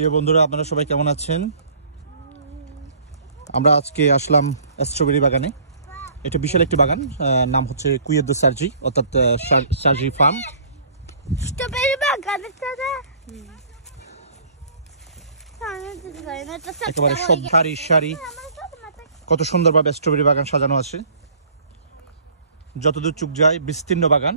প্রিয় বন্ধুরা, আপনারা সবাই কেমন আছেন? আমরা আজকে আসলাম স্ট্রবেরি বাগানে। এটা বিশাল একটি বাগান, নাম হচ্ছে কুইয়েত দে সার্জি, অর্থাৎ সার্জি ফার্ম। স্ট্রবেরি বাগান একেবারে সারি সারি কত সুন্দরভাবে স্ট্রবেরি বাগান সাজানো আছে। যতদূর চোখ যায় বিস্তীর্ণ বাগান।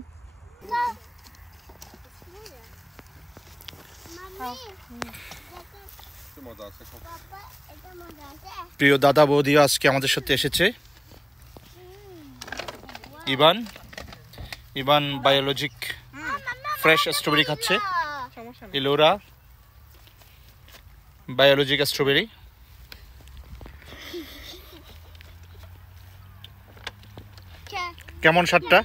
প্রিয় দাদা বৌদি আজকে আমাদের সাথে এসেছে। ইবান বায়োলজিক ফ্রেশ স্ট্রবেরি খাচ্ছে। Ellora biologic strawberry. কেমন স্বাদটা?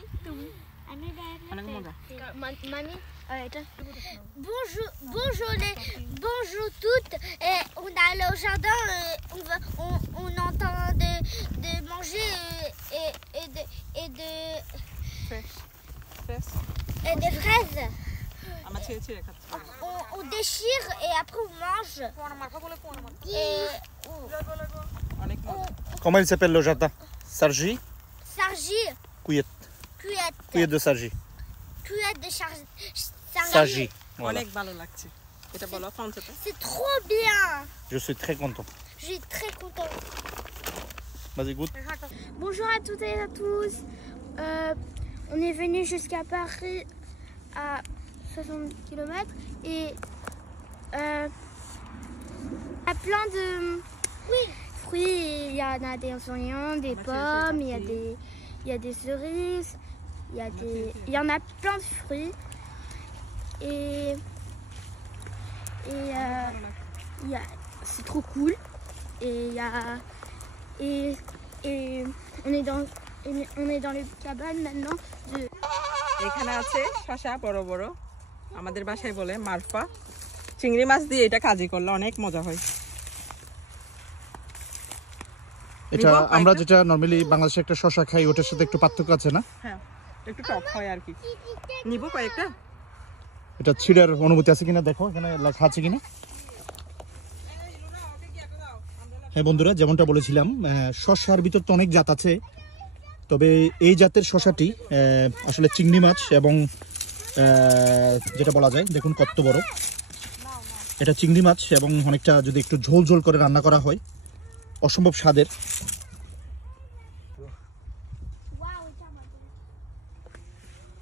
Bonjour toutes. On a le jardin, on entend de manger et des fraises. On déchire et après on mange. Comment il s'appelle le jardin? Sarji? Sarji. Kuiet. Kuiet. Kuiet de Sarji. Kuiet de Sarji. Voilà. C'est trop bien. Je suis très content. Je suis très content. Vas-y, goûte. Bonjour à toutes et à tous. On est venu jusqu'à Paris à 60 km et il y a plein de fruits. Il y en a des oignons, des pommes, il y a des cerises, il y en a plein de fruits. Et c'est trop cool. Et on est dans les cabanes maintenant de. এখানে আছে শসা বড় বড়, আমাদের বাসায় বলে মারফা। চিংড়ি মাছ দিয়ে এটা কাজি করলে অনেক মজা হয়। এটা আমরা যেটা নরমালি বাংলাদেশে একটা শসা খাই, ওটার সাথে একটু পার্থক্য আছে না? হ্যাঁ, একটু টক হয় আর কি। নিব কয়েকটা। এটা ছিঁড়ার অনুমতি আছে কিনা দেখো, এখানে লেখা আছে কিনা। হ্যাঁ বন্ধুরা, যেমনটা বলেছিলাম, শসার ভিতর তো অনেক জাত আছে, তবে এই জাতের শসাটি আসলে চিংড়ি মাছ এবং যেটা বলা যায়, দেখুন কত বড় এটা চিংড়ি মাছ, এবং অনেকটা যদি একটু ঝোল ঝোল করে রান্না করা হয় অসম্ভব স্বাদের।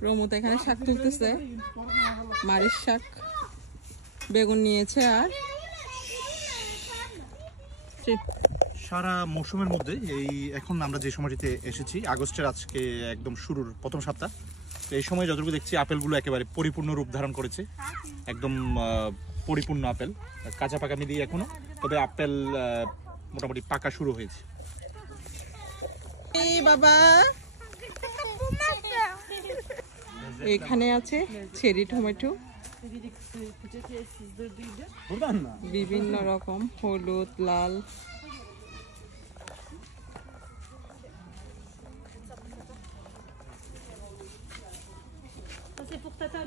রমু তো এখানে শাক তুলতেছে, মারিচ শাক, বেগুন নিয়েছে। আর সারা মৌসুমের মধ্যে এই এখন আমরা যে সময়টিতে এসেছি, আগস্টের আজকে একদম শুরুর প্রথম সপ্তাহ, এই সময় যতটুকু দেখছি আপেলগুলো একেবারে পরিপূর্ণ রূপ ধারণ করেছে, একদম পরিপূর্ণ আপেল। কাঁচা পাকা মিলিয়ে এখনো, তবে আপেল মোটামুটি পাকা শুরু হয়েছে। বাবা এখানে আছে চেরি টমেটো, বিভিন্ন রকম, হলুদ, লাল।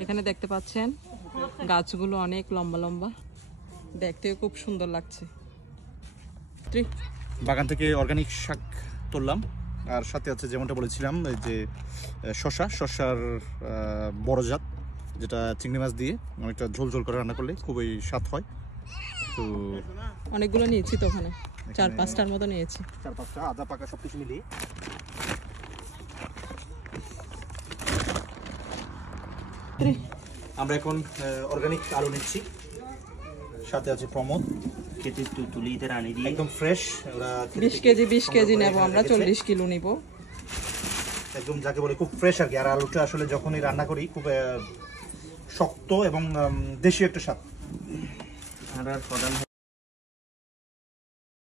এখানে দেখতে পাচ্ছেন গাছগুলো অনেক লম্বা লম্বা, দেখতেও খুব সুন্দর লাগছে। বাগান থেকে অর্গানিক শাক তুললাম, আর সাথে আছে যেমনটা বলেছিলাম যে শসার বড় জাত, যেটা চিংড়ি মাছ দিয়ে অনেকটা ঝোল ঝোল করে রান্না করলে খুবই স্বাদ হয়। তো অনেকগুলো নিয়েছি তো, ওখানে 4-5টার মতো নিয়েছি, 4-5টা আদা পাকা সবকিছু মিলিয়ে। আমরা এখন অর্গানিক আলু নিচ্ছি, সাথে আছে প্রমোদ, একদম ফ্রেশ। 20 কেজি নেব আমরা, 40 কিলো নিব, একদম যাকে বলে খুব ফ্রেশ আর কি। আর আলুটা আসলে যখনই রান্না করি খুব শক্ত এবং দেশি একটা স্বাদ।